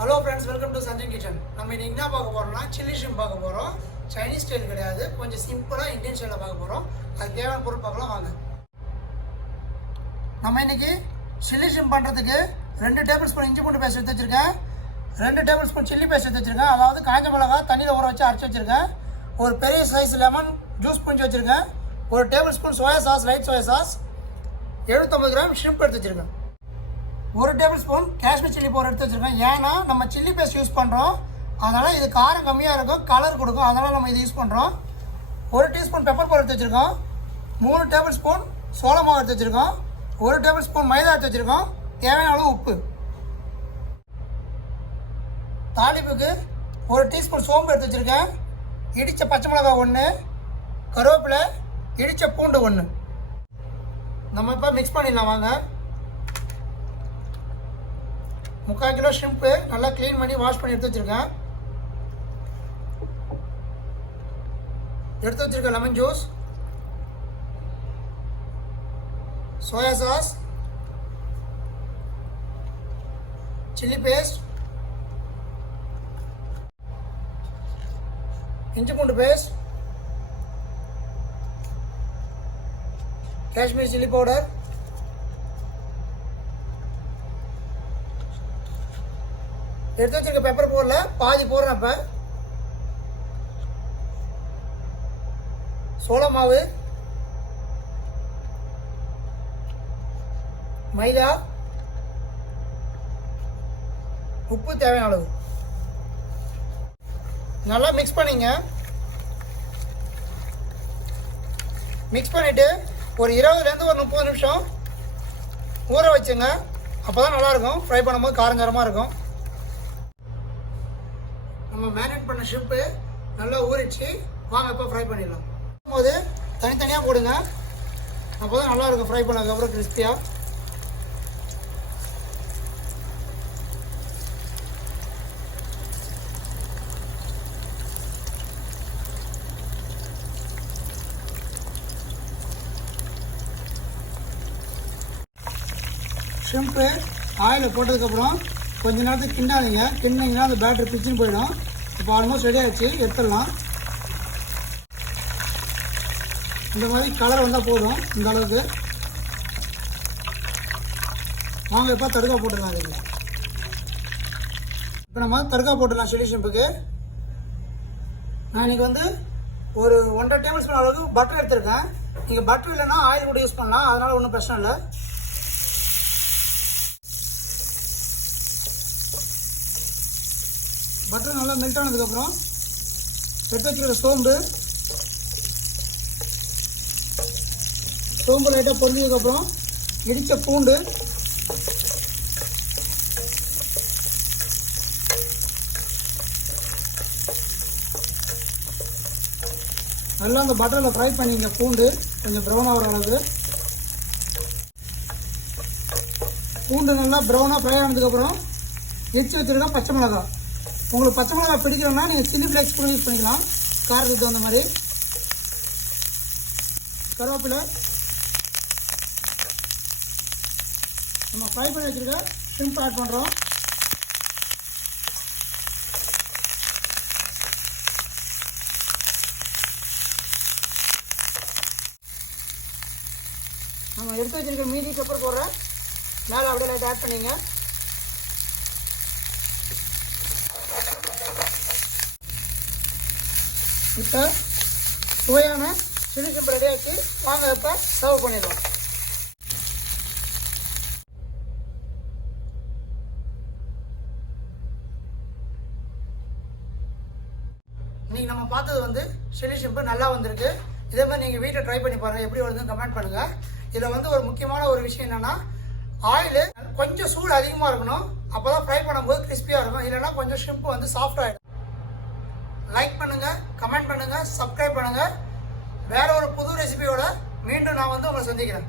Hello friends, welcome to Sanjay kitchen. நம்ம இன்னைக்கு என்ன பார்க்க போகிறோம்னா சில்லி ஷ்ரிம்ப் பார்க்க போகிறோம். சைனீஸ் ஸ்டைல் கிடையாது, கொஞ்சம் சிம்பிளாக இந்தியன் ஸ்டைலில் பார்க்க போகிறோம். அதுக்கு தேவையான பொருள் பார்க்கலாம் வாங்க. நம்ம இன்னைக்கு சில்லி ஷ்ரிம்ப் பண்ணுறதுக்கு 2 டேபிள் ஸ்பூன் இஞ்சி பூண்டு பேஸ்ட் எடுத்து வச்சுருக்கேன், 2 டேபிள் ஸ்பூன் சில்லி பேஸ்ட் எடுத்து வச்சுருக்கேன், அதாவது காய்ஞ்ச மிளகாய் தண்ணியில் ஊற வச்சு அரைச்சி வச்சுருக்கேன், ஒரு பெரிய சைஸ் லெமன் ஜூஸ் புழிஞ்சு வச்சுருக்கேன், 1 table spoon soya sauce, light soya sauce, 750 gram shrimp எடுத்து வச்சுருக்கேன், 1 table spoon Kashmir chilli powder எடுத்து வச்சுருக்கேன். ஏன்னா நம்ம சில்லி பேஸ்ட் யூஸ் பண்ணுறோம், அதனால் இது காரம் கம்மியாக இருக்கும், கலர் கொடுக்கும், அதனால் நம்ம இது யூஸ் பண்ணுறோம். 1 டீஸ்பூன் பெப்பர் பவுடர் எடுத்து வச்சுருக்கோம், 3 டேபிள் ஸ்பூன் சோள மாவு எடுத்து வச்சுருக்கோம், 1 டேபிள் ஸ்பூன் மைதா எடுத்து வச்சுருக்கோம், தேவையான அளவு உப்பு. தாளிப்புக்கு 1 டீஸ்பூன் சோம்பு எடுத்து வச்சுருக்கேன், இடித்த பச்சை மிளகாய் 1, கருவேப்பிலை, இடித்த பூண்டு 1. நம்ம இப்போ மிக்ஸ் பண்ணிடலாம் வாங்க. 3/4 கிலோ ஷ்ரிம்ப்பு நல்லா க்ளீன் பண்ணி வாஷ் பண்ணி எடுத்து வச்சுருக்கேன் lemon juice, soya sauce, chilli paste, இஞ்சி பூண்டு பேஸ்ட், காஷ்மீர் சில்லி பவுடர், எடுத்து வச்சிருக்க பெப்பர் பவுடரில் பாதி போடுறேன். இப்போ சோள மாவு, மைதா, உப்பு தேவையான அளவு. நல்லா மிக்ஸ் பண்ணிங்க. மிக்ஸ் பண்ணிவிட்டு ஒரு 20லேருந்து ஒரு 30 நிமிஷம் ஊற வச்சுங்க. அப்போ தான் நல்லாயிருக்கும், ஃப்ரை பண்ணும்போது காரஞ்சாரமாக இருக்கும். நம்ம மேரினேட் பண்ண ஷ்ரிம்ப்பு நல்லா ஊறிச்சு. வாங்க இப்போ ஃப்ரை பண்ணிடலாம். போது தனித்தனியாக போடுங்க, அப்போ தான் நல்லாயிருக்கும் ஃப்ரை பண்ணதுக்கப்புறம் கிறிஸ்பியாக. ஷ்ரிம்ப்பு ஆயிலில் போட்டதுக்கப்புறம் கொஞ்ச நேரத்துக்கு கிண்டாதுங்க. கிண்டிங்கன்னா அந்த பேட்டரி பிச்சுன்னு போயிடும். இப்போ ஆல்மோஸ்ட் ரெடி ஆகிடுச்சு, எடுத்துடலாம். இந்த மாதிரி கலர் வந்தால் போதும், இந்த அளவுக்கு. வாங்க இப்போ தடுக்கா போட்டுடலாம். அதுக்கு இப்போ நம்ம தடுக்கா போட்டுடலாம். சில்லி ஷ்ரிம்ப்புக்கு நான் இன்றைக்கி வந்து ஒரு 1.5 டேபிள் ஸ்பூன் அளவுக்கு பட்டர் எடுத்துருக்கேன். நீங்கள் பட்டர் இல்லைன்னா ஆயில் கூட யூஸ் பண்ணலாம், அதனால் ஒன்றும் பிரச்சனை இல்லை. பட்டர் நல்லா மெல்ட் ஆனதுக்கப்புறம் எடுத்து வச்சுக்கிற சோம்பு லைட்டாக பொரிஞ்சதுக்கப்புறம் இடித்த பூண்டு, நல்லா அந்த பட்டரில் ஃப்ரை பண்ணிங்க. பூண்டு கொஞ்சம் ப்ரௌன் ஆகிற அளவுக்கு. பூண்டு நல்லா ப்ரௌனாக ஃப்ரை ஆனதுக்கப்புறம் இடித்து வச்சுருக்கோம் பச்சை மிளகாய். உங்களுக்கு பச்சை மிளகாய் பிடிக்கிறோன்னா நீங்கள் சில்லி ஃப்ளேக்ஸ் கூட யூஸ் பண்ணிக்கலாம், காரத்துக்கு தகுந்த மாதிரி. கருவேப்பிலை, நம்ம ஃப்ரை பண்ணி வச்சுருக்க ஷ்ரிம்ப் ஆட் பண்ணுறோம். நம்ம எடுத்து வச்சுருக்க மீதி பெப்பர் போடுறேன், மேலே அப்படியே லைட் ஆட் பண்ணிங்க. இப்போ சுவையான சில்லி ஷ்ரிம்ப் ரெடி ஆச்சு. வாங்க இப்போ சர்வ் பண்ணிடலாம். இன்றைக்கி நம்ம பார்த்தது வந்து சில்லி ஷ்ரிம்ப் நல்லா வந்திருக்கு. இதே மாதிரி நீங்கள் வீட்டில் ட்ரை பண்ணி பாருங்கள், எப்படி வருதுன்னு கமெண்ட் பண்ணுங்கள். இதில் வந்து ஒரு முக்கியமான ஒரு விஷயம் என்னென்னா, ஆயில் கொஞ்சம் சூடு அதிகமாக இருக்கணும், அப்போ தான் ஃப்ரை பண்ணும்போது கிறிஸ்பியாக இருக்கும். இல்லைன்னா கொஞ்சம் ஷ்ரிம்ப் வந்து சாஃப்ட் ஆகிடும். லைக் பண்ணுங்கள், கமெண்ட் பண்ணுங்கள், சப்ஸ்கிரைப் பண்ணுங்கள். வேற ஒரு புது ரெசிபியோட மீண்டும் நான் வந்து உங்களை சந்திக்கிறேன்.